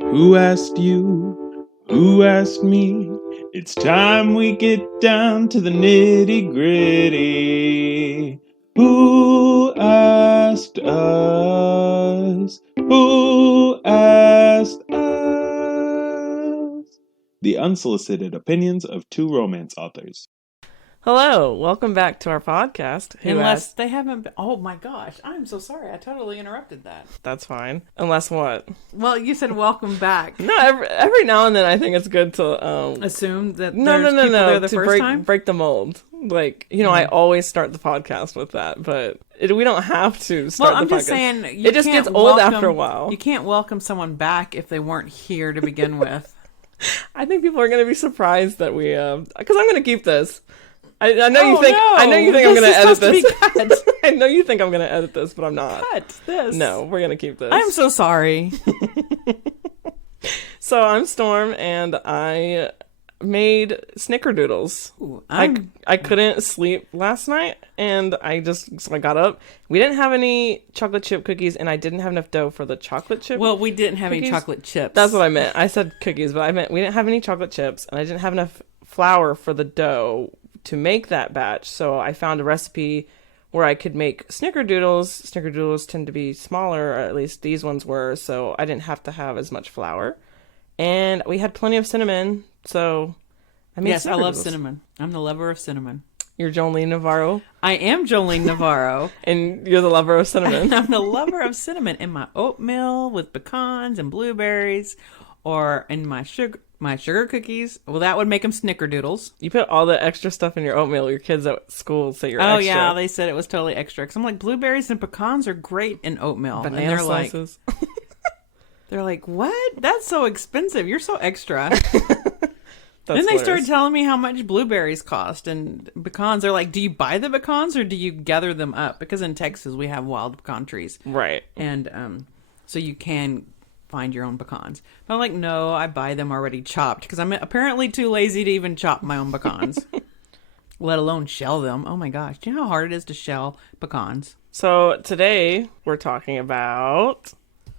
Who asked you? Who asked me? It's time we get down to the nitty gritty. Who asked us? Who asked us? The unsolicited opinions of two romance authors. Hello, welcome back to our podcast. Unless they haven't been... Oh my gosh, I'm so sorry. I totally interrupted that. That's fine. Unless what? Well, you said welcome back. No, every now and then I think it's good to Assume that no, there's people there the to first time? break the mold. Like, I always start the podcast with that, but we don't have to start Well, I'm the podcast. just saying... It just gets old after a while. You can't welcome someone back if they weren't here to begin with. I think people are going to be surprised that we... Because I'm going to keep this. I know you Oh, think no. I know you think I'm going to edit This is supposed to be this. I know you think I'm going to edit this, but I'm not. Cut this. No, we're going to keep this. I'm so sorry. So I'm Storm, and I made snickerdoodles. Ooh, I couldn't sleep last night, and so I got up. We didn't have any chocolate chip cookies, and I didn't have enough dough for the chocolate chip. Well, we didn't have any cookies? chocolate chips. That's what I meant. I said cookies, but I meant we didn't have any chocolate chips, and I didn't have enough flour for the dough to make that batch. So I found a recipe where I could make snickerdoodles. Snickerdoodles tend to be smaller, or at least these ones were, so I didn't have to have as much flour. And we had plenty of cinnamon, so I made Yes, I love snickerdoodles. cinnamon. I'm the lover of cinnamon. You're Jolene Navarro, I am Jolene Navarro. and you're the lover of cinnamon. I'm the lover of cinnamon in my oatmeal with pecans and blueberries, or in my sugar cookies. Well, that would make them snickerdoodles. You put all the extra stuff in your oatmeal. Your kids at school say you're Oh extra. yeah, they said it was totally extra. Cause I'm like, blueberries and pecans are great in oatmeal. Banana and they're slices. they're like, what? That's so expensive. You're so extra. That's Then they started hilarious. telling me how much blueberries cost and pecans. They're like, do you buy the pecans or do you gather them up? Because in Texas we have wild pecan trees. Right. And so you can find your own pecans. But I'm like, no, I buy them already chopped because I'm apparently too lazy to even chop my own pecans, let alone shell them. Oh my gosh. Do you know how hard it is to shell pecans? So today we're talking about...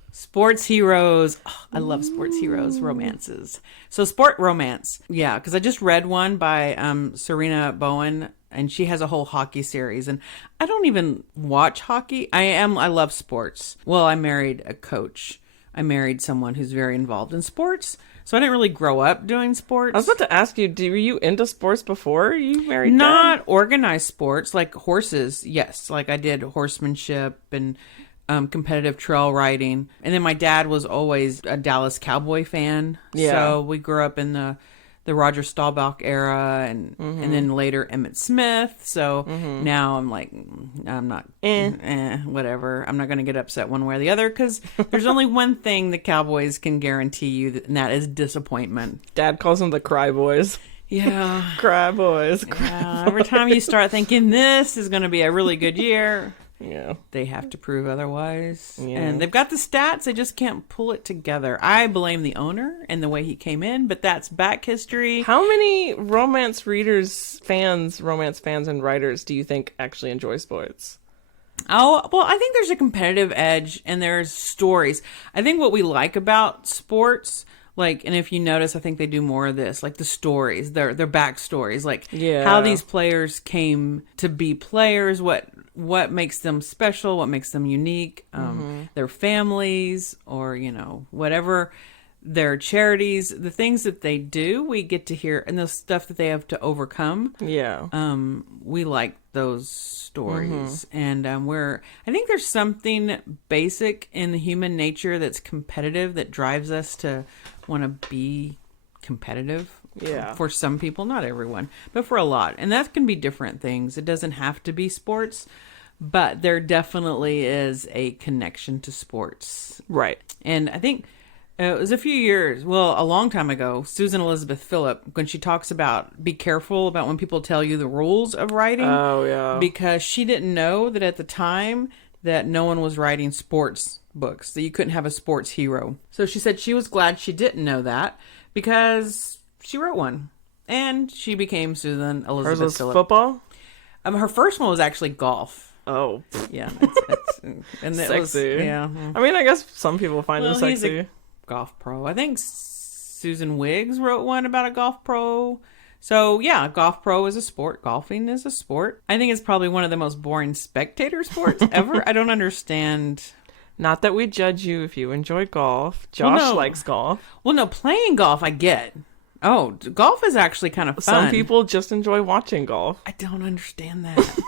Sports heroes. Oh, I love sports heroes romances. So sport romance. Yeah, because I just read one by Serena Bowen, and she has a whole hockey series. And I don't even watch hockey. I love sports. Well, I married a coach. I married someone who's very involved in sports. So I didn't really grow up doing sports. I was about to ask you, were you into sports before you married Not Dad? organized sports, like horses. Yes, like I did horsemanship and competitive trail riding. And then my dad was always a Dallas Cowboy fan. Yeah. So we grew up in the Roger Staubach era and then later Emmitt Smith. So now I'm like, I'm not, whatever. I'm not going to get upset one way or the other because there's only one thing the Cowboys can guarantee you, and that is disappointment. Dad calls them the Cry Boys. Yeah. Cry Boys. Every time you start thinking this is going to be a really good year, Yeah. they have to prove otherwise. Yeah. And they've got the stats, they just can't pull it together. I blame the owner and the way he came in, but that's back history. How many romance fans, and writers do you think actually enjoy sports? Oh, well, I think there's a competitive edge and there's stories. I think what we like about sports, like, and if you notice, I think they do more of this, like the stories, their backstories, like how these players came to be players, what makes them special, what makes them unique, their families, or, whatever, their charities, the things that they do, we get to hear, and the stuff that they have to overcome. Yeah. We like those stories. And I think there's something basic in the human nature that's competitive that drives us to want to be competitive. Yeah. For some people, not everyone, but for a lot. And that can be different things. It doesn't have to be sports, but there definitely is a connection to sports. Right. And I think it was a long time ago, Susan Elizabeth Phillip, when she talks about be careful about when people tell you the rules of writing. Oh, yeah. Because she didn't know that at the time that no one was writing sports books, that you couldn't have a sports hero. So she said she was glad she didn't know that because she wrote one. And she became Susan Hers Elizabeth was Phillip. football? Her first one was actually golf. Oh. Yeah. And it Sexy. was, yeah. I mean, I guess some people find them Well, he's sexy. a golf pro. I think Susan Wiggs wrote one about a golf pro. So, yeah, golf pro is a sport. Golfing is a sport. I think it's probably one of the most boring spectator sports ever. I don't understand. Not that we judge you if you enjoy golf. Josh likes golf. Well, no, playing golf, I get. Oh, golf is actually kind of fun. Some people just enjoy watching golf. I don't understand that.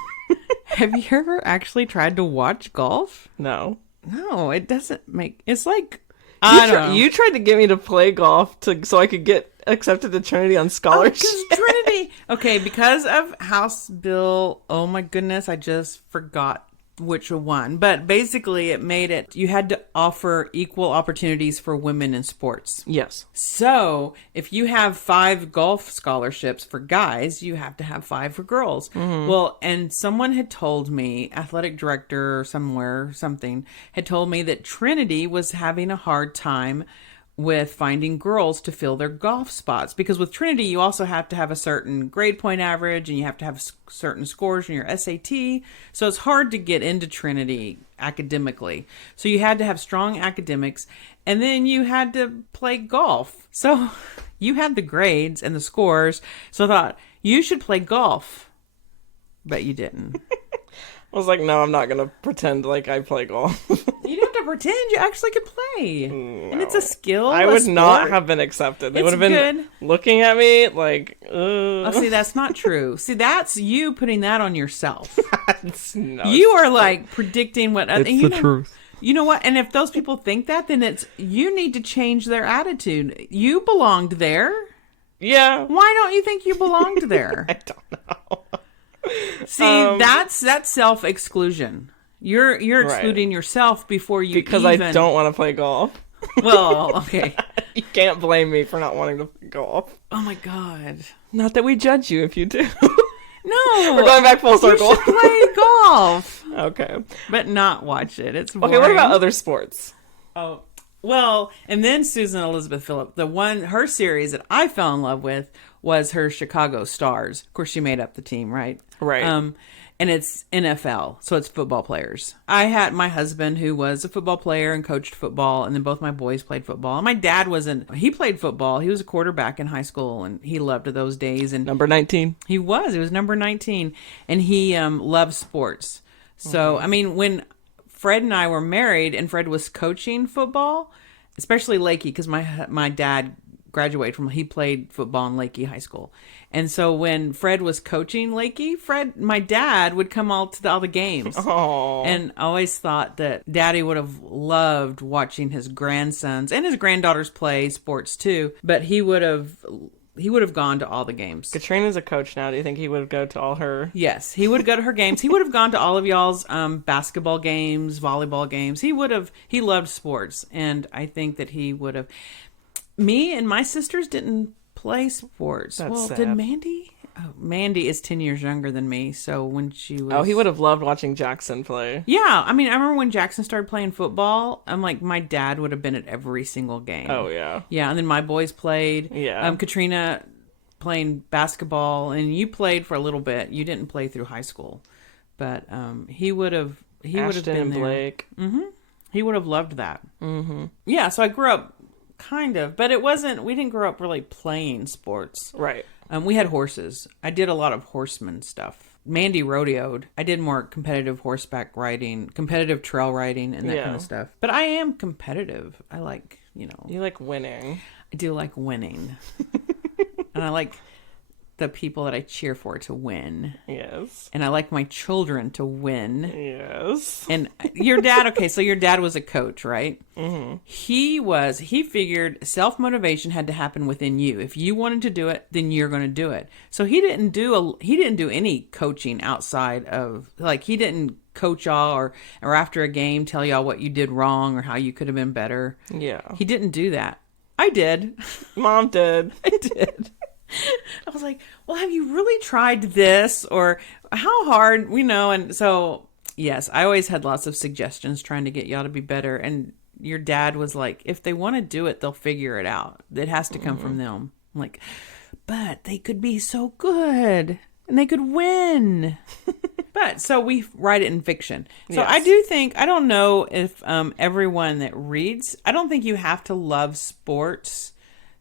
Have you ever actually tried to watch golf? No. No, it doesn't make... It's like... You tried to get me to play golf so I could get accepted to Trinity on scholarship. Trinity. Okay, because of House Bill, oh my goodness, I just forgot which one. But basically it made it, you had to offer equal opportunities for women in sports. Yes. So if you have 5 golf scholarships for guys, you have to have 5 for girls. Mm-hmm. Well, and someone had told me, athletic director somewhere, something, had told me that Trinity was having a hard time with finding girls to fill their golf spots, because with Trinity you also have to have a certain grade point average and you have to have certain scores in your SAT, so it's hard to get into Trinity academically. So you had to have strong academics, and then you had to play golf. So you had the grades and the scores, so I thought you should play golf, but you didn't. I was like, no, I'm not going to pretend like I play golf. You don't have to pretend. You actually can play. No. And it's a skill. I would not have been accepted. They would have been looking at me like, ugh. Oh, see, that's not true. See, that's you putting that on yourself. No, you are like predicting what... It's the truth. You know what? And if those people think that, then it's... You need to change their attitude. You belonged there. Yeah. Why don't you think you belonged there? I don't know. See, that's self-exclusion. You're excluding yourself before you because I don't want to play golf. Well, okay. You can't blame me for not wanting to play golf. Oh my God. Not that we judge you if you do. No. We're going back full circle. You should play golf. Okay. But not watch it. It's boring. Okay, what about other sports? Oh, well, and then Susan Elizabeth Phillip, her series that I fell in love with was her Chicago Stars. Of course, she made up the team, right? Right. And it's NFL, so it's football players. I had my husband who was a football player and coached football, and then both my boys played football. And my dad he played football. He was a quarterback in high school, and he loved those days. And number 19. He was number 19, and he loved sports. So, I mean, when Fred and I were married and Fred was coaching football, especially Lakey, because my dad graduated he played football in Lakey High School. And so when Fred was coaching Lakey, my dad would come to all the games. Aww. And I always thought that Daddy would have loved watching his grandsons and his granddaughters play sports too, but he would have gone to all the games. Katrina's a coach now. Do you think he would go to all her? Yes, he would go to her games. He would have gone to all of y'all's basketball games, volleyball games. He loved sports, and I think that he would have. Me and my sisters didn't play sports. That's sad. Did Mandy? Oh, Mandy is 10 years younger than me, so when she was... Oh, he would have loved watching Jackson play. Yeah, I mean, I remember when Jackson started playing football, I'm like, my dad would have been at every single game. Oh, yeah. Yeah, and then my boys played. Yeah. Katrina playing basketball, and you played for a little bit. You didn't play through high school, but he would have been and there. Blake. Mm-hmm. He would have loved that. Mm-hmm. Yeah, so I grew up kind of, but we didn't grow up really playing sports. Right. We had horses. I did a lot of horseman stuff. Mandy rodeoed. I did more competitive horseback riding, competitive trail riding, and that kind of stuff. But I am competitive. I like, You like winning. I do like winning. And I like the people that I cheer for to win. Yes. And I like my children to win. Yes. And your dad, okay, so your dad was a coach, right? Mm-hmm. He figured self-motivation had to happen within you. If you wanted to do it, then you're going to do it. So he didn't do any coaching outside of, like, he didn't coach y'all or after a game tell y'all what you did wrong or how you could have been better. Yeah. He didn't do that. I did. Mom did. I did. I was like, well, have you really tried this? Or how hard, and so, yes, I always had lots of suggestions trying to get y'all to be better. And your dad was like, if they want to do it, they'll figure it out. It has to come from them. I'm like, but they could be so good and they could win. But But so we write it in fiction. So Yes. I do think, I don't know if everyone that reads, I don't think you have to love sports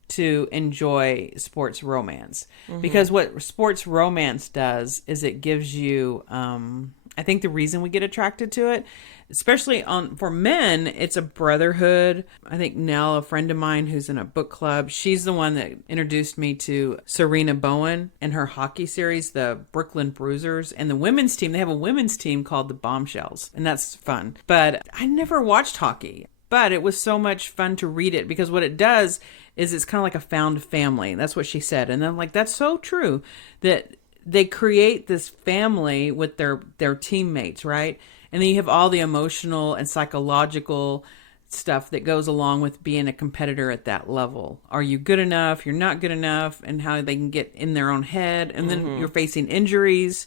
to enjoy sports romance. Because what sports romance does is it gives you, I think the reason we get attracted to it, especially for men, it's a brotherhood. I think Nell, a friend of mine who's in a book club, she's the one that introduced me to Serena Bowen and her hockey series, the Brooklyn Bruisers, and the women's team. They have a women's team called the Bombshells, and that's fun. But I never watched hockey. But it was so much fun to read it because what it does is it's kind of like a found family. That's what she said. And I'm like, that's so true, that they create this family with their teammates, right? And then you have all the emotional and psychological stuff that goes along with being a competitor at that level. Are you good enough? You're not good enough, and how they can get in their own head. And then you're facing injuries.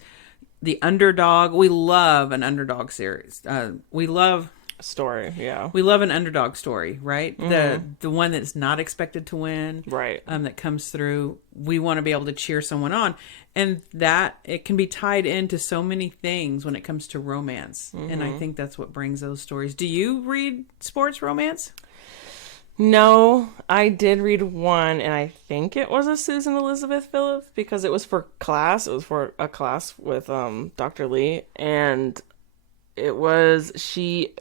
The underdog. We love an underdog series. We love an underdog story, right? The one that's not expected to win, Right. That comes through. We want to be able to cheer someone on, and that it can be tied into so many things when it comes to romance. And I think that's what brings those stories. Do you read sports romance? No, I did read one, and I think it was a Susan Elizabeth Phillips because it was for class. It was for a class with Dr. Lee, and she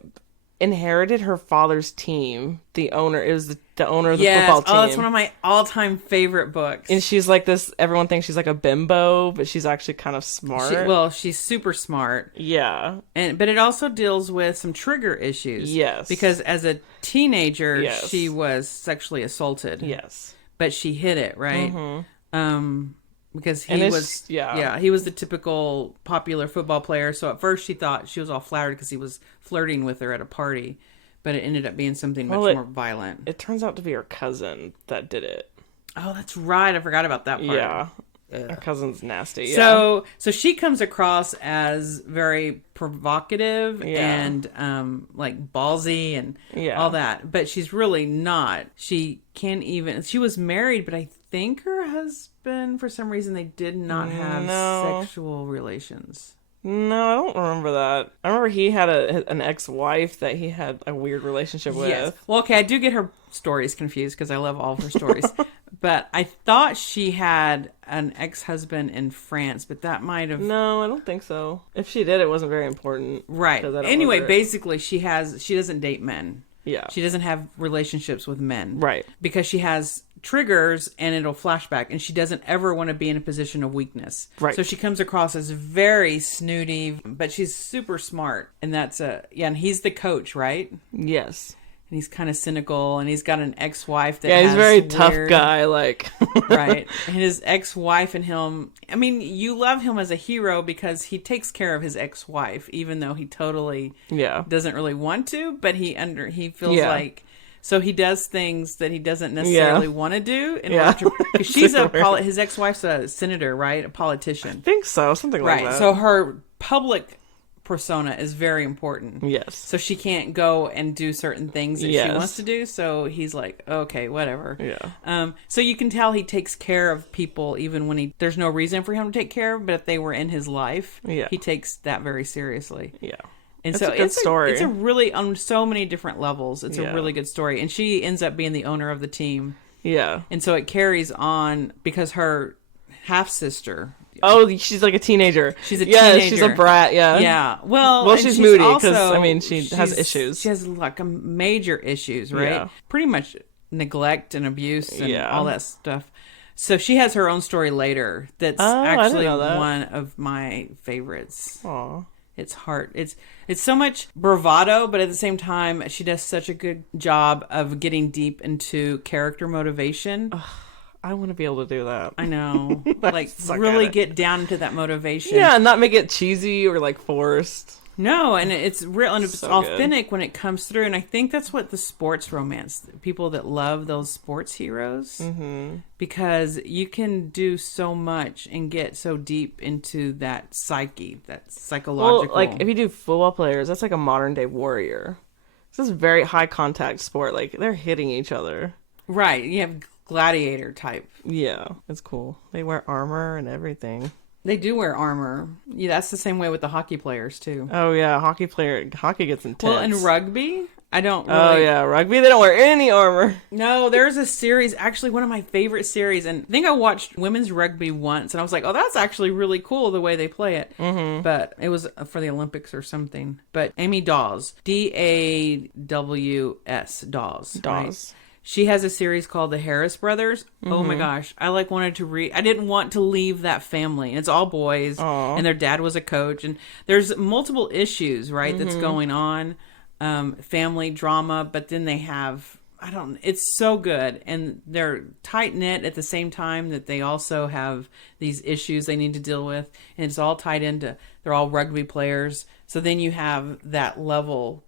inherited her father's team. The owner, it was the owner of the football team. Oh, it's one of my all-time favorite books. And she's like this, everyone thinks she's like a bimbo, but she's actually kind of smart. She's super smart. Yeah. But it also deals with some trigger issues. Yes. Because as a teenager, Yes. she was sexually assaulted. Yes. But she hid it, right? Because he was the typical popular football player. So at first she thought she was all flattered because he was flirting with her at a party, but it ended up being something much more violent. It turns out to be her cousin that did it. Oh, that's right. I forgot about that part. Yeah. Her cousin's nasty. So she comes across as very provocative and like ballsy and all that, but she's really not. She was married, but I think her husband, for some reason, they did not have sexual relations. No, I don't remember that. I remember he had an ex-wife that he had a weird relationship with. Yes. Well, okay, I do get her stories confused because I love all of her stories. But I thought she had an ex-husband in France, but that might have... No, I don't think so. If she did, it wasn't very important. Right. Anyway, basically, she doesn't date men. Yeah. She doesn't have relationships with men. Right. Because she has triggers and it'll flashback, and she doesn't ever want to be in a position of weakness. Right. So she comes across as very snooty, but she's super smart. And that's and he's the coach, right? Yes. And he's kind of cynical, and he's got an ex-wife that he's a very weird... tough guy, like... Right. And his ex-wife and him, I mean, you love him as a hero because he takes care of his ex-wife, even though he totally doesn't really want to, but he feels like... So he does things that he doesn't necessarily want to do. Because she's his ex-wife's a senator, right? A politician. I think so, something like that. Right. So her public persona is very important. Yes. So she can't go and do certain things that she wants to do. So he's like, okay, whatever. Yeah. So you can tell he takes care of people even when there's no reason for him to take care of, but if they were in his life, he takes that very seriously. Yeah. And it's so a good story. It's a really, on so many different levels, it's a really good story. And she ends up being the owner of the team. Yeah. And so it carries on because her half-sister... Oh, she's like a teenager. She's a teenager. Yeah, she's a brat, Yeah. Well, she's moody because, she has issues. She has like major issues, right? Yeah. Pretty much neglect and abuse and all that stuff. So she has her own story later that's actually one of my favorites. Aw. It's hard. It's so much bravado, but at the same time, she does such a good job of getting deep into character motivation. Ugh, I want to be able to do that. I know. Like, really get down into that motivation. Yeah, and not make it cheesy or, like, forced. No, and it's real and it's So authentic good. when it comes through. And I think that's what the sports romance, people that love those sports heroes, because you can do so much and get so deep into that psyche, that psychological. Well, like, if you do football players, that's like a modern day warrior. This is a very high contact sport. Like, they're hitting each other. Right. You have gladiator type. Yeah, it's cool. They wear armor and everything. They do wear armor. Yeah, that's the same way with the hockey players too. Oh yeah, hockey gets intense. Well, in rugby, I don't really. Oh yeah, rugby they don't wear any armor. No, there's a series, actually one of my favorite series, and I think I watched women's rugby once, and I was like, oh, that's actually really cool the way they play it. Mm-hmm. But it was for the Olympics or something. But Amy Dawes, Daws, Dawes. right? She has a series called The Harris Brothers. Mm-hmm. Oh my gosh. I wanted to read. I didn't want to leave that family. And it's all boys. Aww. And their dad was a coach. And there's multiple issues, right, that's going on. Family drama. But then they have, it's so good. And they're tight knit at the same time that they also have these issues they need to deal with. And it's all tied into, they're all rugby players. So then you have that level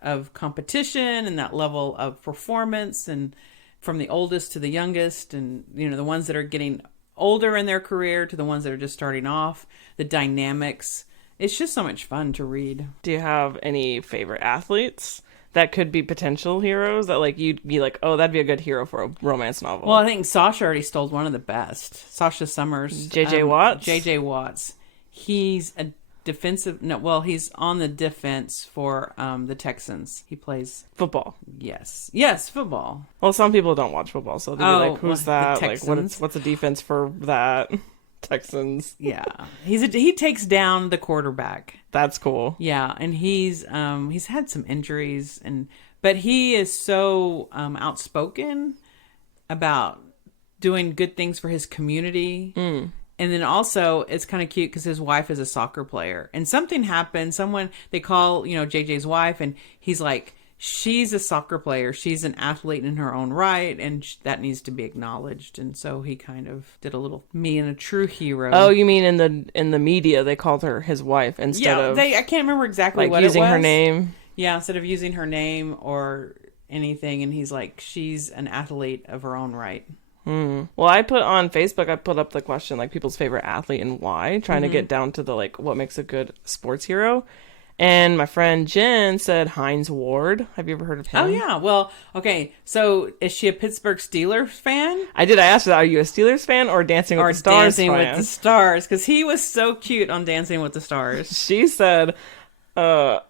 of competition and that level of performance, and from the oldest to the youngest, and the ones that are getting older in their career to the ones that are just starting off, the dynamics. It's just so much fun to read. Do you have any favorite athletes that could be potential heroes that you'd be like, oh, that'd be a good hero for a romance novel? Well, I think Sasha already stole one of the best. Sasha Summers. JJ Watts? JJ Watts. He's a he's on the defense for the Texans. He plays football. Yes, football. Well, some people don't watch football, so they'd be like, "Who's that? Texans? What's the defense for that?" Texans. Yeah, he takes down the quarterback. That's cool. Yeah, and he's had some injuries, but he is so outspoken about doing good things for his community. And then also, it's kind of cute because his wife is a soccer player. And something happened. They call, JJ's wife, and he's like, she's a soccer player. She's an athlete in her own right, and that needs to be acknowledged. And so he kind of did a little me and a true hero. Oh, you mean in the media, they called her his wife instead of... I can't remember exactly what using it was. her name. Yeah, instead of using her name or anything. And he's like, she's an athlete of her own right. Well, I put on Facebook, I put up the question, people's favorite athlete and why, trying to get down to the, what makes a good sports hero. And my friend Jen said Hines Ward. Have you ever heard of him? Oh, yeah. Well, okay. So is she a Pittsburgh Steelers fan? I did. I asked her, are you a Steelers fan or Dancing with the Stars Dancing with the Stars? Because he was so cute on Dancing with the Stars. She said...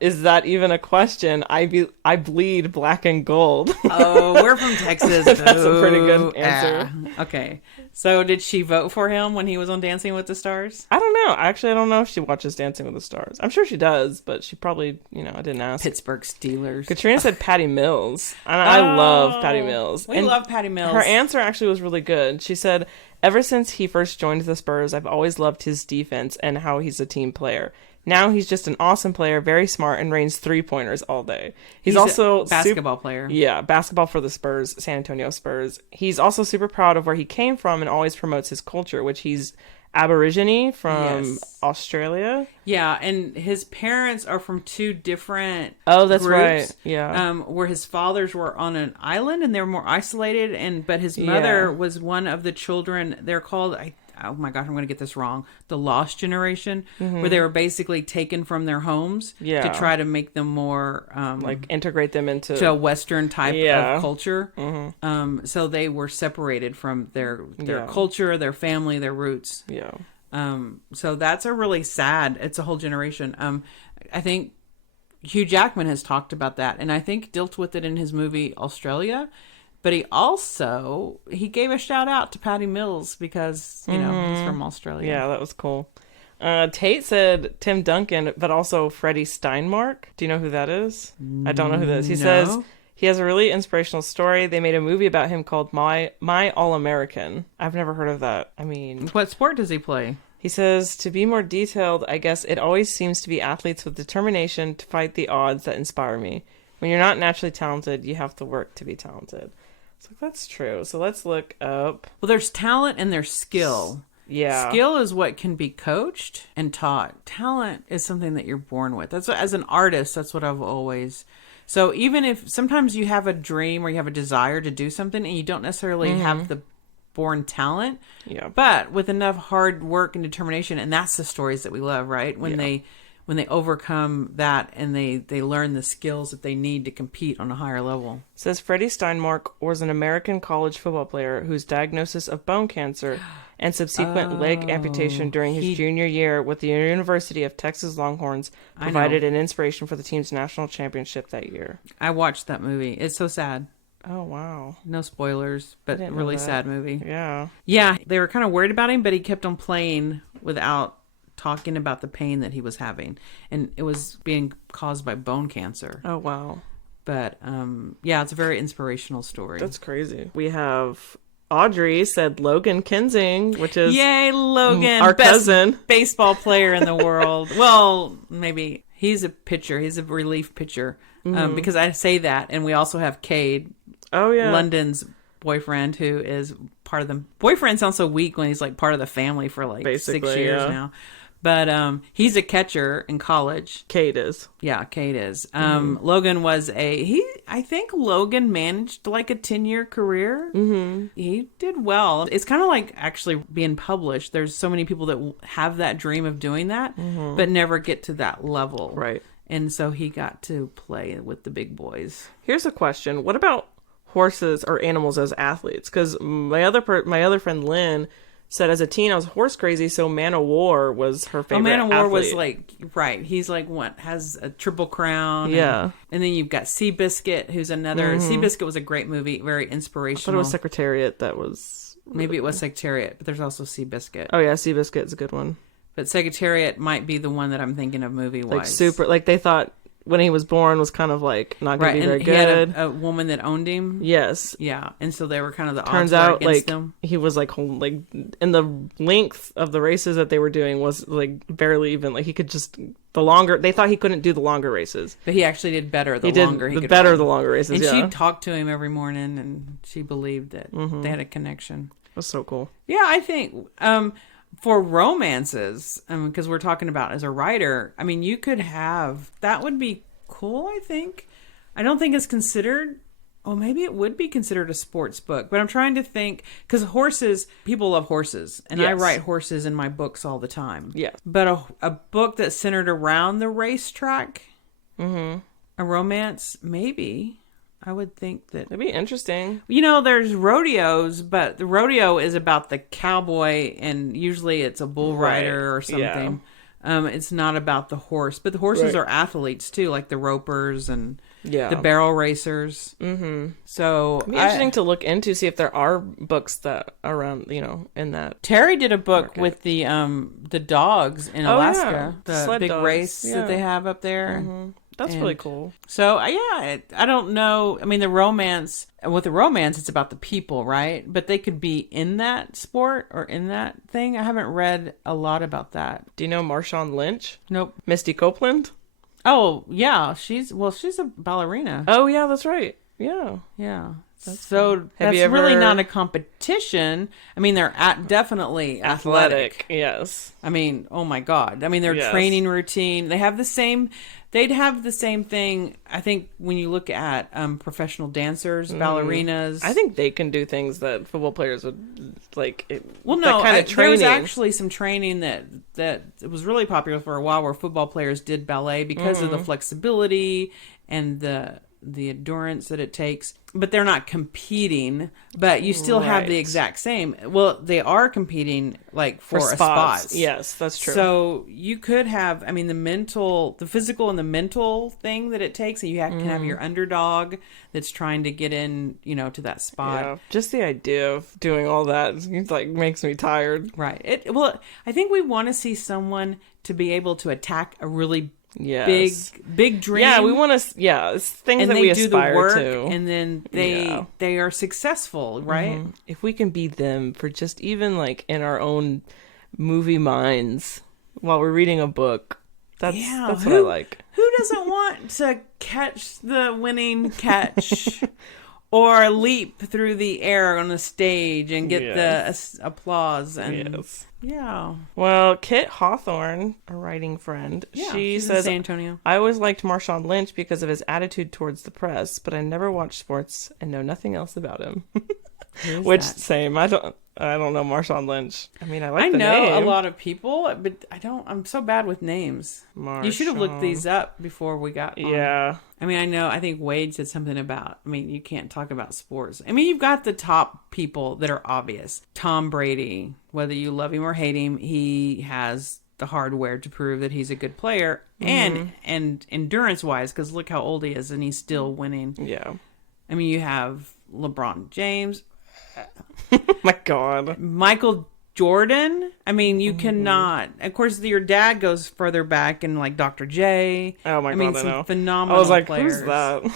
is that even a question? I bleed black and gold. Oh, we're from Texas. That's a pretty good answer. Okay. So did she vote for him when he was on Dancing with the Stars? I don't know. Actually, I don't know if she watches Dancing with the Stars. I'm sure she does, but she probably, I didn't ask. Pittsburgh Steelers. Katrina said Patty Mills. And I love Patty Mills. We love Patty Mills. Her answer actually was really good. She said, ever since he first joined the Spurs, I've always loved his defense and how he's a team player. Now he's just an awesome player, very smart, and rains three-pointers all day. He's also a basketball player. Yeah, basketball for the Spurs, San Antonio Spurs. He's also super proud of where he came from and always promotes his culture, which he's Aborigine from Australia. Yeah, and his parents are from two different that's groups, right. Yeah. Where his fathers were on an island and they were more isolated, but his mother was one of the children. They're called... oh my gosh, I'm going to get this wrong. The Lost Generation, where they were basically taken from their homes to try to make them more... integrate them into a Western type of culture. So they were separated from their culture, their family, their roots. Yeah. So that's a really sad... It's a whole generation. I think Hugh Jackman has talked about that, and I think dealt with it in his movie Australia. But he gave a shout out to Patty Mills because, he's from Australia. Yeah, that was cool. Tate said Tim Duncan, but also Freddie Steinmark. Do you know who that is? I don't know who that is. He says he has a really inspirational story. They made a movie about him called My All-American. I've never heard of that. I mean... What sport does he play? He says, to be more detailed, I guess it always seems to be athletes with determination to fight the odds that inspire me. When you're not naturally talented, you have to work to be talented. So that's true. So let's look up. Well, there's talent and there's skill. Yeah. Skill is what can be coached and taught. Talent is something that you're born with. That's what, as an artist, that's what I've always... So even if sometimes you have a dream or you have a desire to do something and you don't necessarily have the born talent, but with enough hard work and determination, and that's the stories that we love, right? When when they overcome that and they learn the skills that they need to compete on a higher level. Says Freddie Steinmark was an American college football player whose diagnosis of bone cancer and subsequent leg amputation during his junior year with the University of Texas Longhorns provided an inspiration for the team's national championship that year. I watched that movie. It's so sad. Oh, wow. No spoilers, but really sad movie. Yeah. Yeah, they were kind of worried about him, but he kept on playing without talking about the pain that he was having. And it was being caused by bone cancer. Oh, wow. But, yeah, it's a very inspirational story. That's crazy. We have Audrey said Logan Kensing, which is Yay, Logan, our best cousin. baseball player in the world. Well, maybe he's a pitcher. He's a relief pitcher. Because I say that, and we also have Cade, Oh, yeah. London's boyfriend, who is part of the... Boyfriend sounds so weak when he's like part of the family for like Basically, 6 years now. But he's a catcher in college. Kate is. Yeah, Kate is. Logan was I think Logan managed like a 10-year career. Mm-hmm. He did well. It's kind of like actually being published. There's so many people that have that dream of doing that, but never get to that level. Right. And so he got to play with the big boys. Here's a question. What about horses or animals as athletes? Because my other friend Lynn said as a teen I was horse crazy, so Man o' War was her favorite. Man o' War athlete. was like, right, he's like what, has a triple crown. Yeah. And then you've got Seabiscuit, who's another. Seabiscuit was a great movie, very I thought inspirational. it was Secretariat that was... Maybe it was Secretariat, but there's also Seabiscuit. Oh yeah, Seabiscuit's a good one. But Secretariat might be the one that I'm thinking of movie-wise. Like super, like they thought when he was born was kind of like not going to be very he good. had a woman that owned him. Yes. Yeah, and so they were kind of the Turns odds were out, against like them. he was like in the length of the races that they were doing was like barely even. Like he could just they thought he couldn't do the longer races. But he actually did better the He longer did he the could better run. the longer races. And yeah, she'd talk to him every morning, and she believed that they had a connection. was so cool. Yeah, I think for romances, because we're talking about as a writer, I mean, you could have that would be cool. I think. I don't think it's considered. Oh, maybe it would be considered a sports book, but I'm trying to think because people love horses, and I Yes. write horses in my books all the time. Yeah. But a book that's centered around the racetrack, a romance, maybe. I would think that. It'd be interesting. You know, there's rodeos, but the rodeo is about the cowboy, and usually it's a bull rider or something. It's not about the horse, but the horses are athletes too, like the ropers and the barrel racers. Mm-hmm. So It'd be interesting to look into, see if there are books that are around, in that. Terry did a book with the dogs in Alaska, yeah. the Sled big dogs. race Yeah. that they have up there. That's really cool. So I don't know. I mean, with the romance, it's about the people, right? But they could be in that sport or in that thing. I haven't read a lot about that. Do you know Marshawn Lynch? Nope. Misty Copeland? Oh yeah, she's a ballerina. Oh yeah, that's right. Yeah. Yeah. Have That's you really ever- not a competition. I mean, they're definitely athletic. Yes. I mean, oh my God. I mean, their Yes. training routine, they'd have the same thing. I think when you look at professional dancers, ballerinas. I think they can do things that football players would like. Well, that no, kind of there training. was actually some training that it was really popular for a while where football players did ballet because of the flexibility and the endurance that it takes. But they're not competing, but you still have the Right. exact same. Well, they are competing like for a spot. Yes, that's true. So you could have, I mean, the physical and the mental thing that it takes. And you can have your underdog that's trying to get in, to that spot. yeah. Just the idea of doing all that it's like makes me tired. Right. I think we want to see someone to be able to attack a really Yes. big dream. Yeah, we want to. Yeah, it's things and that they we do aspire the work, to. and then they are successful, right? If we can be them for just even like in our own movie minds while we're reading a book, that's what I like. Who doesn't want to catch the winning catch? Or leap through the air on the stage and get the applause. And yeah. Well, Kit Hawthorne, a writing friend, she she's in says, San Antonio. I always liked Marshawn Lynch because of his attitude towards the press, but I never watched sports and know nothing else about him. Which, that? same. I I don't know Marshawn Lynch. I mean, I like I the know name. a lot of people, but I'm so bad with names. You should have looked these up before we got on. Yeah. I mean, I think Wade said something about, I mean, you can't talk about sports. I mean, you've got the top people that are obvious. Tom Brady, whether you love him or hate him, he has the hardware to prove that he's a good player. And endurance-wise, because look how old he is and he's still winning. Yeah. I mean, you have LeBron James. My God. Michael Jordan. I mean, you cannot. Of course, your dad goes further back, and like Dr. J. Oh my I mean, God, I some know. phenomenal I was like, players. who's that?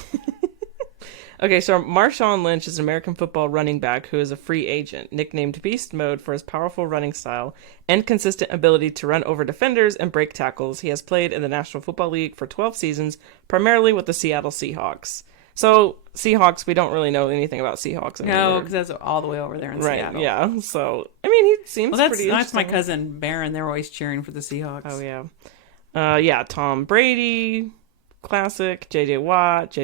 Okay, so Marshawn Lynch is an American football running back who is a free agent, nicknamed Beast Mode for his powerful running style and consistent ability to run over defenders and break tackles. He has played in the National Football League for 12 seasons, primarily with the Seattle Seahawks. So, Seahawks, we don't really know anything about Seahawks anymore. No, because that's all the way over there in Seattle. Yeah. So, I mean, he seems Well, pretty that's interesting. my cousin Barron. They're always cheering for the Seahawks. Oh, yeah. Yeah, Tom Brady, classic, J.J. Watt,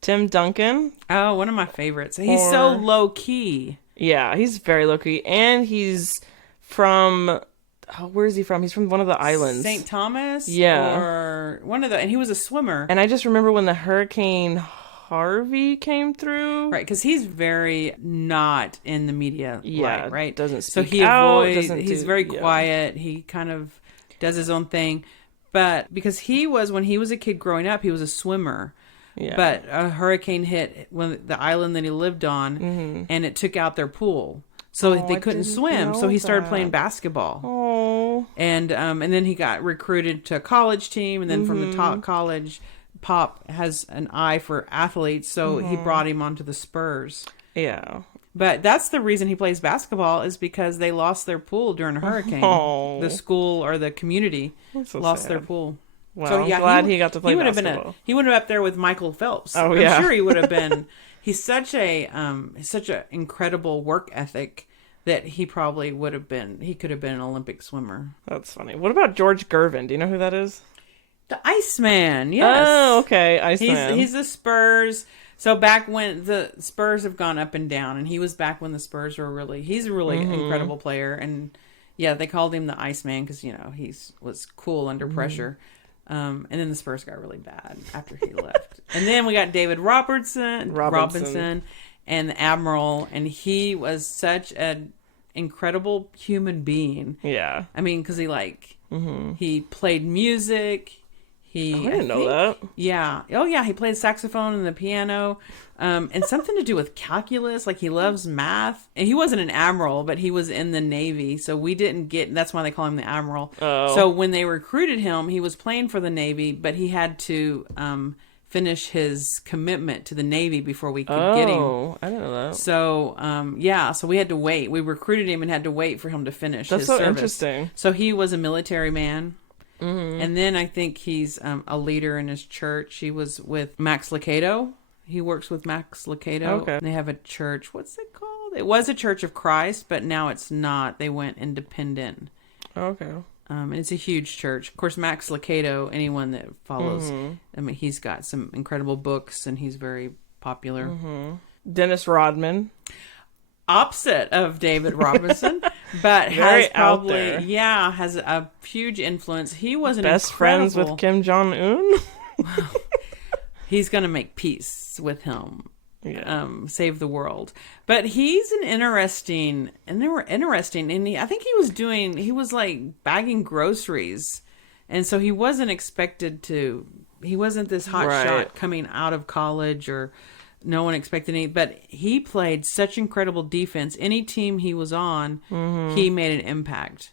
Tim Duncan. Oh, one of my favorites. He's so low key. Yeah, he's very low-key, and he's from... Oh, where is he from? He's from one of the islands. St. Thomas? Yeah. Or one of the... And he was a swimmer. And I just remember when the Hurricane Harvey came through. Right, because he's very not in the media Yeah, light, right? doesn't So speak he out, avoids... doesn't He's do- very yeah. quiet. He kind of does his own thing. But because when he was a kid growing up, he was a swimmer. Yeah. But a hurricane hit the island that he lived on, and it took out their pool. So they I couldn't didn't swim. So know he started that. playing basketball. Oh. And then he got recruited to a college team. And then from the top college, Pop has an eye for athletes. So he brought him onto the Spurs. Yeah. But that's the reason he plays basketball is because they lost their pool during a hurricane. Oh. The school or the community That's so lost sad. their pool. Well, So, yeah, I'm glad he got to play would have basketball. he would have been up there with Michael Phelps. Oh, I'm yeah. sure he would have been. He's such a incredible work ethic that he probably would have been. He could have been an Olympic swimmer. That's funny. What about George Gervin? Do you know who that is? The Iceman, yes. Oh, okay. Iceman. He's the Spurs. So back when the Spurs have gone up and down, and he was back when the Spurs were he's a really incredible player. And yeah, they called him the Iceman because, he was cool under pressure. And then the Spurs got really bad after he left. And then we got David Robinson and the Admiral. And he was such an incredible human being. Yeah. I mean, because he played music. I didn't know that. Yeah. Oh, yeah. He played saxophone and the piano. And something to do with calculus. Like, he loves math. And he wasn't an admiral, but he was in the Navy. So we didn't that's why they call him the Admiral. Oh. So when they recruited him, he was playing for the Navy, but he had to finish his commitment to the Navy before we could get him. Oh, I didn't know that. So, so we had to wait. We recruited him and had to wait for him to finish That's his so service. interesting. So he was a military man. Mm-hmm. And then I think he's a leader in his church. He was with Max Lucado. He works with Max Lucado. Okay. They have a church. What's it called? It was a Church of Christ, but now it's not. They went independent. Okay. And it's a huge church. Of course, Max Lucado, anyone that follows, I mean, he's got some incredible books and he's very popular. Dennis Rodman. Opposite of David Robinson, but Very has out probably there. has a huge influence. He was an Best friends with Kim Jong-un. He's going to make peace with him. Yeah. Save the world. But he's an interesting, and they were interesting. And I think he was like bagging groceries. And so he wasn't he wasn't this hot Right. shot coming out of college or no one expected any, but he played such incredible defense. Any team he was on, he made an impact.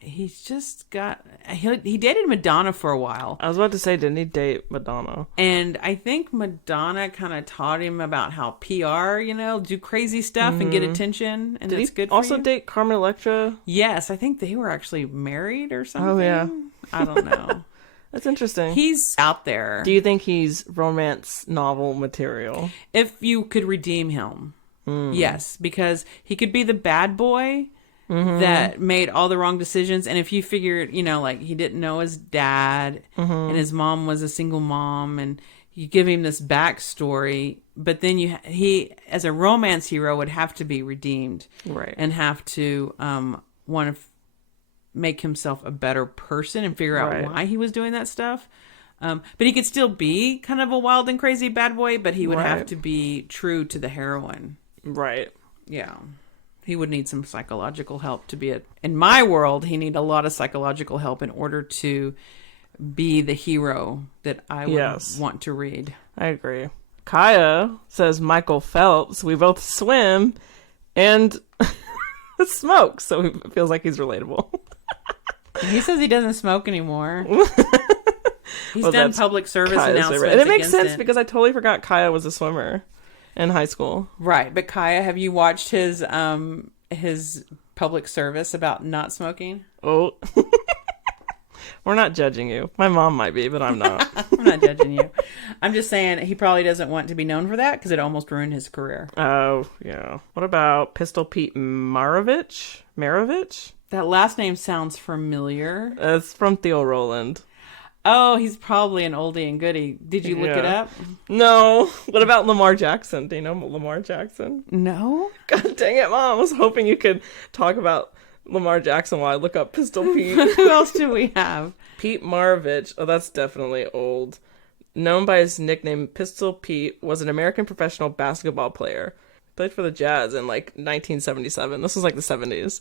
He's just got, he dated Madonna for a while. I was about to say, didn't he date Madonna? And I think Madonna kind of taught him about how PR, do crazy stuff and get attention. And Did it's he good for also you. date Carmen Electra? Yes, I think they were actually married or something. Oh, yeah. I don't know. That's interesting. He's out there. Do you think he's romance novel material? If you could redeem him. Yes, because he could be the bad boy that made all the wrong decisions. And if you figured, like he didn't know his dad and his mom was a single mom and you give him this backstory, but then he as a romance hero would have to be redeemed, Right. and have to want to make himself a better person and figure out Right. why he was doing that stuff. But he could still be kind of a wild and crazy bad boy, but he would have Right. to be true to the heroine. Right. Yeah. He would need some psychological help to be in my world, he need a lot of psychological help in order to be the hero that I would Yes. want to read. I agree. Kaya says Michael Phelps. We both swim and smoke, so it feels like he's relatable. He says he doesn't smoke anymore. He's Well, done that's public service Kaya's announcements. favorite. And it makes against sense it. because I totally forgot Kaya was a swimmer in high school. Right, but Kaya, have you watched his public service about not smoking? Oh. We're not judging you. My mom might be, but I'm not. I'm not judging you. I'm just saying he probably doesn't want to be known for that because it almost ruined his career. Oh, yeah. What about Pistol Pete Maravich? Maravich? That last name sounds familiar. It's from Theo Roland. Oh, he's probably an oldie and goodie. Did you look it Yeah. up? No. What about Lamar Jackson? Do you know Lamar Jackson? No. God dang it, Mom. I was hoping you could talk about Lamar Jackson while I look up Pistol Pete. Who else do we have? Pete Maravich. Oh, that's definitely old. Known by his nickname Pistol Pete, was an American professional basketball player. Played for the Jazz in like 1977. This was like the 70s.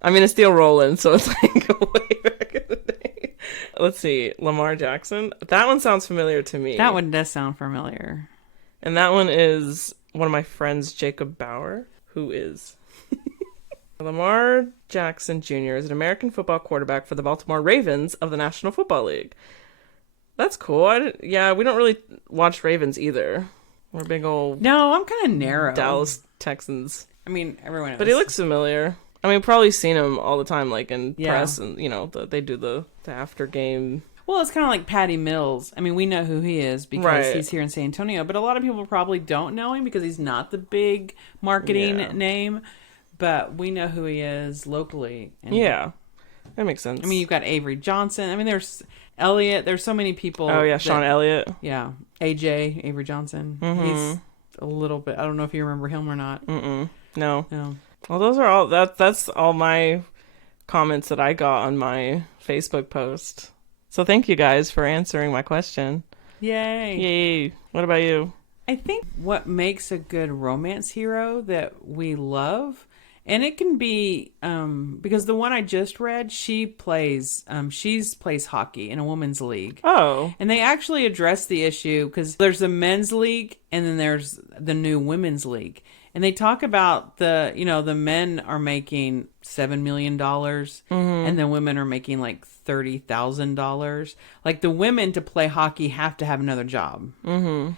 I mean, it's Theo Roland, so it's like way back in the day. Let's see. Lamar Jackson. That one sounds familiar to me. That one does sound familiar. And that one is one of my friends, Jacob Bauer, who is... Lamar Jackson Jr. is an American football quarterback for the Baltimore Ravens of the National Football League. That's cool. Yeah, we don't really watch Ravens either. We're big old No, I'm kind of narrow. Dallas Texans. I mean, everyone knows. But he looks familiar. I mean, probably seen him all the time, like in Yeah. press, and they do the after game. Well, it's kind of like Patty Mills. I mean, we know who he is because Right. he's here in San Antonio, but a lot of people probably don't know him because he's not the big marketing Yeah. name. But we know who he is locally. And, Yeah, that makes sense. I mean, you've got Avery Johnson. I mean, there's Elliott. There's so many people. oh yeah, Sean Elliott. Yeah, AJ, Avery Johnson. Mm-hmm. He's a little bit. I don't know if you remember him or not. No. No. Well, those are all. That's all my comments that I got on my Facebook post. So thank you guys for answering my question. Yay. Yay! What about you? I think what makes a good romance hero that we love, and it can be because the one I just read, she plays hockey in a women's league. Oh, And they actually address the issue because there's the men's league and then there's the new women's league. And they talk about the men are making $7 million and the women are making like $30,000. Like the women to play hockey have to have another job. Mm-hmm.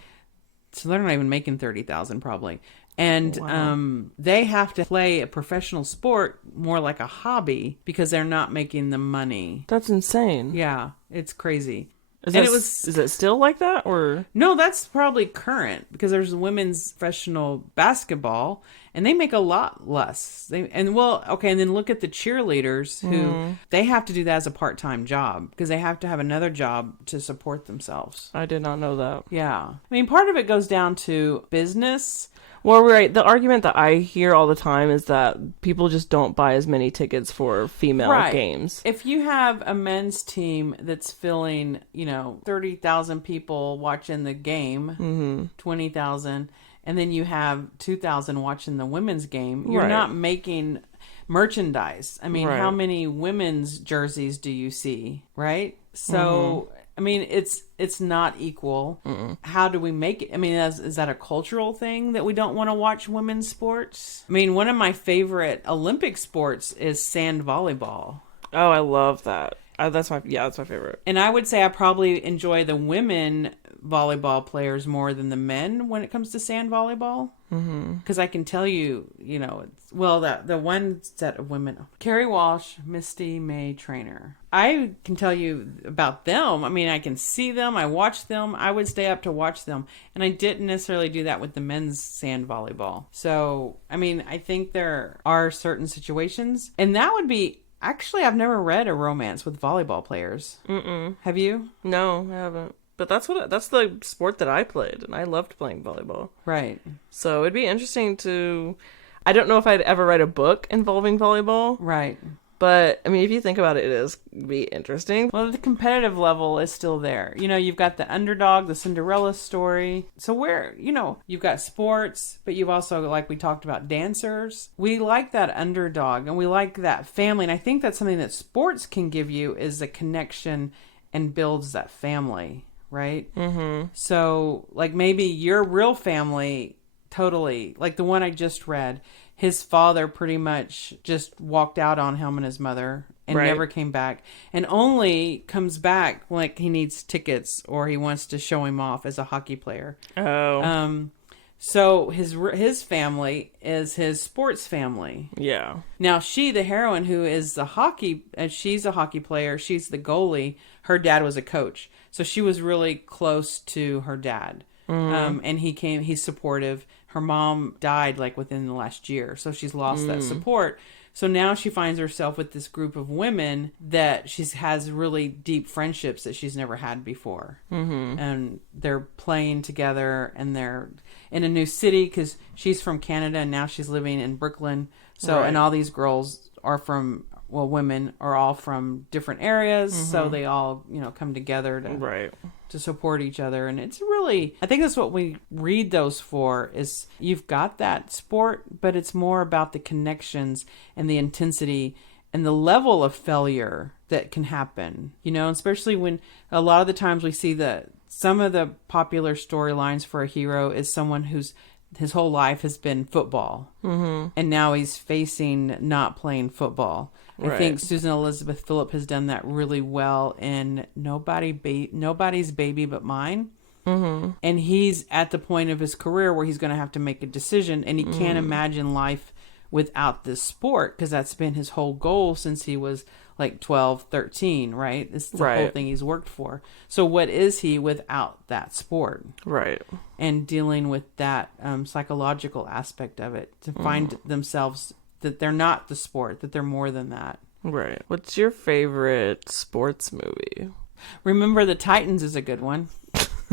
So they're not even making $30,000 probably. And they have to play a professional sport more like a hobby because they're not making the money. that's insane. Yeah, it's crazy. Is And that, it was is it still like that or? no, that's probably current because there's women's professional basketball and they make a lot less. And then look at the cheerleaders who they have to do that as a part-time job because they have to have another job to support themselves. I did not know that. Yeah. I mean, part of it goes down to business. Well, right. The argument that I hear all the time is that people just don't buy as many tickets for female games. If you have a men's team that's filling, 30,000 people watching the game, 20,000, and then you have 2,000 watching the women's game, you're Right. not making merchandise. I mean, Right. how many women's jerseys do you see, right? So, I mean, it's not equal. How do we make it? I mean, is that a cultural thing that we don't want to watch women's sports? I mean, one of my favorite Olympic sports is sand volleyball. Oh, I love that. That's my favorite. And I would say I probably enjoy the women volleyball players more than the men when it comes to sand volleyball. Because I can tell you, the one set of women, Carrie Walsh, Misty May Trainer. I can tell you about them. I mean, I can see them. I watch them. I would stay up to watch them. And I didn't necessarily do that with the men's sand volleyball. So, I mean, I think there are certain situations. And that would be... Actually, I've never read a romance with volleyball players. Mm-mm. Have you? No, I haven't. But that's the sport that I played, and I loved playing volleyball. Right. So it'd be interesting to. I don't know if I'd ever write a book involving volleyball. Right. But, I mean, if you think about it, it'd be interesting. Well, the competitive level is still there. You know, you've got the underdog, the Cinderella story. So where, you know, you've got sports, but you've also, like we talked about, dancers. We like that underdog and we like that family. And I think that's something that sports can give you is a connection and builds that family, right? Mm-hmm. So, like, maybe your real family, totally, like the one I just read, his father pretty much just walked out on him and his mother and never came back, and only comes back like he needs tickets or he wants to show him off as a hockey player. Oh. So his family is his sports family. Yeah. Now she, the heroine, who is she's a hockey player, she's the goalie. Her dad was a coach, so she was really close to her dad. And he's supportive. Her mom died like within the last year, so she's lost that support. So now she finds herself with this group of women that she has really deep friendships that she's never had before. Mm-hmm. And they're playing together, and they're in a new city because she's from Canada and now she's living in Brooklyn. So, and all these girls are women are all from different areas. Mm-hmm. So they all, come together to support each other. And it's really, I think that's what we read those for, is you've got that sport, but it's more about the connections and the intensity and the level of failure that can happen, especially when a lot of the times we see that some of the popular storylines for a hero is someone whose his whole life has been football. Mm-hmm. And now he's facing not playing football. I think Susan Elizabeth Phillip has done that really well in Nobody's Baby But Mine. Mm-hmm. And he's at the point of his career where he's going to have to make a decision, and he can't imagine life without this sport, because that's been his whole goal since he was like 12, 13, right? It's the whole thing he's worked for. So what is he without that sport? Right. And dealing with that psychological aspect of it, to find themselves that they're not the sport, that they're more than that. Right. What's your favorite sports movie? Remember the Titans is a good one.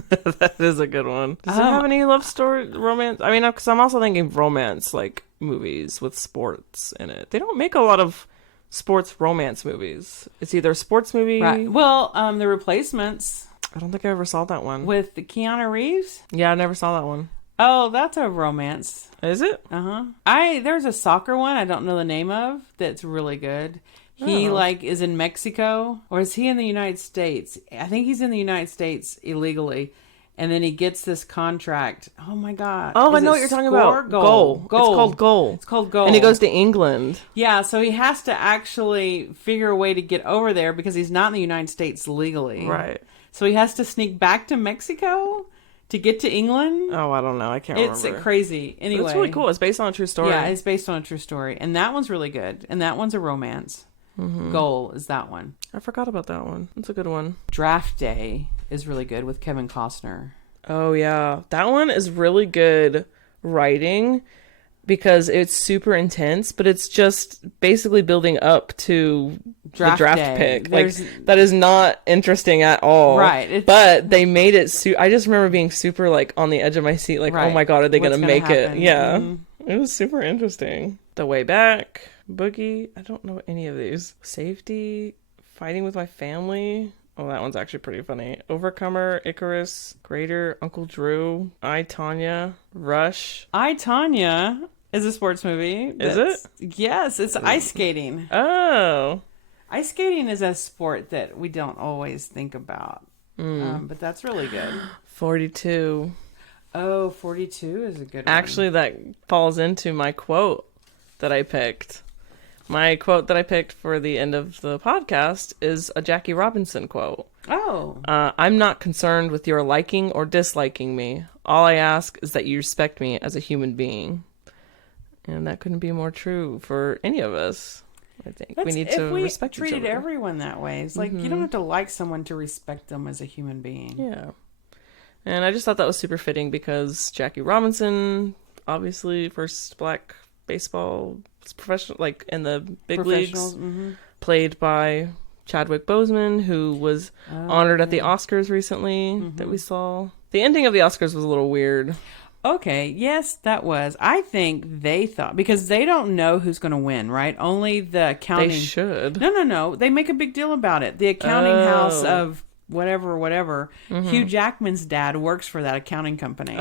That is a good one. Does it have any love story, romance? I mean, because I'm also thinking romance, like movies with sports in it. They don't make a lot of sports romance movies. It's either a sports movie. Right. Well, The Replacements. I don't think I ever saw that one. With the Keanu Reeves? Yeah, I never saw that one. Oh, that's a romance. Is it? Uh-huh. There's a soccer one I don't know the name of that's really good. He is in Mexico, or is he in the United States? I think he's in the United States illegally. And then he gets this contract. Oh my God. Oh, I know what you're talking about. Goal. It's called Goal. It's called Goal. And he goes to England. Yeah, so he has to actually figure a way to get over there because he's not in the United States legally. Right. So he has to sneak back to Mexico to get to England. Oh, I don't know. I can't remember. It's crazy. Anyway. But it's really cool. It's based on a true story. Yeah, it's based on a true story. And that one's really good. And that one's a romance. Mm-hmm. Goal is that one. I forgot about that one. It's a good one. Draft Day is really good with Kevin Costner. Oh, yeah. That one is really good writing because it's super intense, but it's just basically building up to the draft pick. Like, that is not interesting at all. Right. But they made it... I just remember being super, like, on the edge of my seat. Like, oh my God, are they going to make happen? it? Yeah. Mm-hmm. It was super interesting. The Way Back, Boogie. I don't know any of these. Safety, Fighting with My Family... Oh, that one's actually pretty funny. Overcomer, Icarus, Greater, Uncle Drew, I, Tonya, Rush. I, Tonya is a sports movie. Is it? Yes, it's ice skating. Oh. Ice skating is a sport that we don't always think about. But that's really good. 42. Oh, 42 is a good one. Actually, that falls into my quote that I picked. My quote that I picked for the end of the podcast is a Jackie Robinson quote. Oh. I'm not concerned with your liking or disliking me. All I ask is that you respect me as a human being. And that couldn't be more true for any of us. I think we need to respect each other. If we treated everyone that way, it's like you don't have to like someone to respect them as a human being. Yeah. And I just thought that was super fitting because Jackie Robinson, obviously first black baseball professional, like in the big leagues, played by Chadwick Boseman, who was honored at the Oscars recently that we saw. The ending of the Oscars was a little weird. Okay, yes, that was. I think they thought, because they don't know who's going to win, right? Only the accounting. They should. No. They make a big deal about it. The accounting house of whatever. Hugh Jackman's dad works for that accounting company.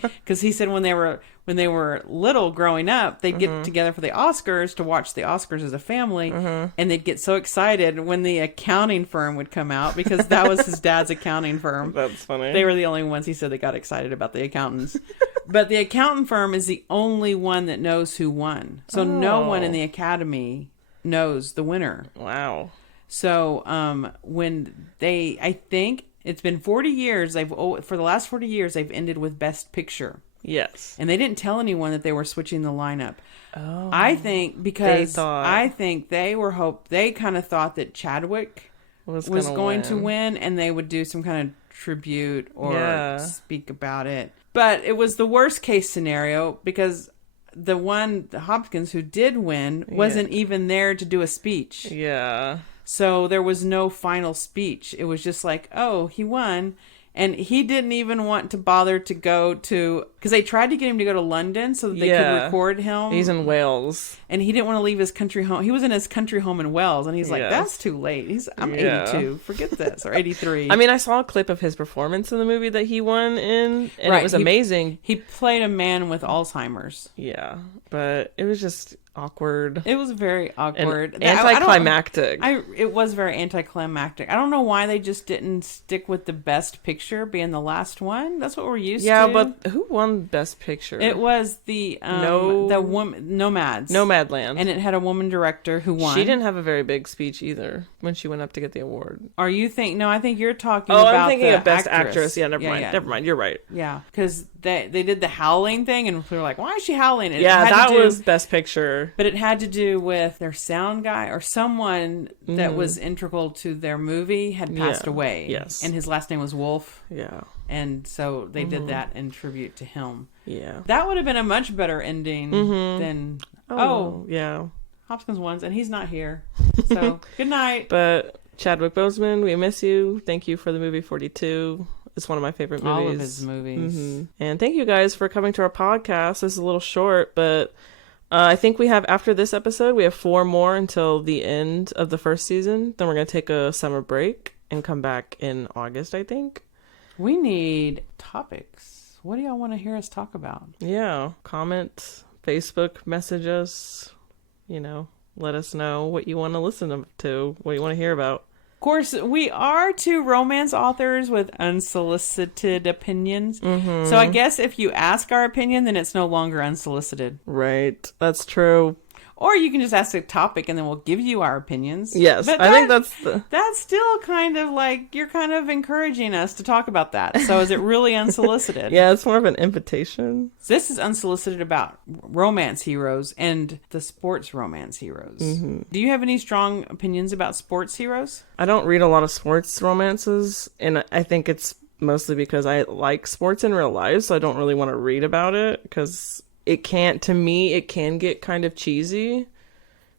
Because he said when they were little growing up, they'd get together for the Oscars to watch the Oscars as a family, and they'd get so excited when the accounting firm would come out, because that was his dad's accounting firm. That's funny. They were the only ones, he said, that got excited about the accountants. But the accountant firm is the only one that knows who won. So no one in the Academy knows the winner. Wow. So I think it's been 40 years. For the last 40 years, they've ended with Best Picture. Yes. And they didn't tell anyone that they were switching the lineup. Oh. I think because they kind of thought that Chadwick was going to win, and they would do some kind of tribute or speak about it. But it was the worst case scenario, because the Hopkins, who did win, wasn't even there to do a speech. Yeah. So there was no final speech. It was just like, oh, he won. And he didn't even want to bother to go to... Because they tried to get him to go to London so that they could record him. He's in Wales. And he didn't want to leave his country home. He was in his country home in Wales. And he's like, that's too late. I'm 82. Forget this. Or 83. I mean, I saw a clip of his performance in the movie that he won in. And it was amazing. He played a man with Alzheimer's. Yeah. But it was just awkward. It was very awkward. And anticlimactic. It was very anticlimactic. I don't know why they just didn't stick with the Best Picture being the last one. That's what we're used to. Yeah, but who won Best Picture? It was the woman Nomads. Nomadland. And it had a woman director who won. She didn't have a very big speech either when she went up to get the award. Are you No, I think you're talking about I'm thinking the of Best Actress. Yeah, never mind. Yeah. Never mind. You're right. Yeah, because they did the howling thing, and we were like, why is she howling? That was Best Picture. But it had to do with their sound guy or someone that was integral to their movie had passed away. Yes. And his last name was Wolf. Yeah. And so they did that in tribute to him. Yeah. That would have been a much better ending than, yeah. Hopkins won, and he's not here. So, good night. But Chadwick Boseman, we miss you. Thank you for the movie 42. It's one of my favorite movies. All of his movies. And thank you guys for coming to our podcast. This is a little short, but I think we have, after this episode, we have 4 more until the end of the first season. Then we're going to take a summer break and come back in August, I think. We need topics. What do y'all want to hear us talk about? Yeah. Comment, Facebook, message us. Let us know what you want to listen to, what you want to hear about. Of course, we are 2 romance authors with unsolicited opinions. So I guess if you ask our opinion, then it's no longer unsolicited. Right. That's true. Or you can just ask a topic and then we'll give you our opinions. Yes, but I think that's still kind of like, you're kind of encouraging us to talk about that. So is it really unsolicited? Yeah, it's more of an invitation. This is unsolicited about romance heroes and the sports romance heroes. Do you have any strong opinions about sports heroes? I don't read a lot of sports romances, and I think it's mostly because I like sports in real life, so I don't really want to read about it, because it can get kind of cheesy,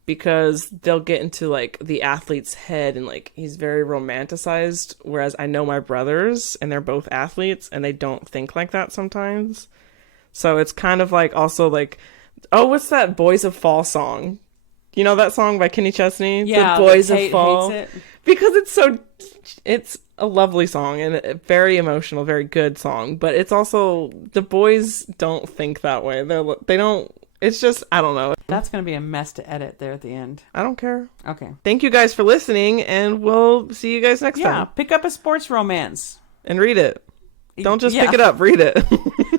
because they'll get into like the athlete's head and like he's very romanticized, whereas I know my brothers and they're both athletes and they don't think like that sometimes. So it's kind of like, also like, oh, what's that Boys of Fall song? You know that song by Kenny Chesney? Yeah, the Boys of Fall. Hates it. Because it's a lovely song and a very emotional, very good song, but it's also, the boys don't think that way. They don't, it's just, I don't know. That's going to be a mess to edit there at the end. I don't care. Okay. Thank you guys for listening, and we'll see you guys next time. Yeah, pick up a sports romance. And read it. Don't just pick it up, read it.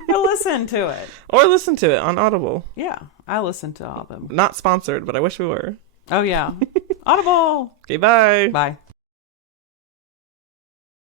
Or listen to it. Or listen to it on Audible. Yeah, I listen to all of them. Not sponsored, but I wish we were. Oh, yeah. Audible. Okay, bye. Bye.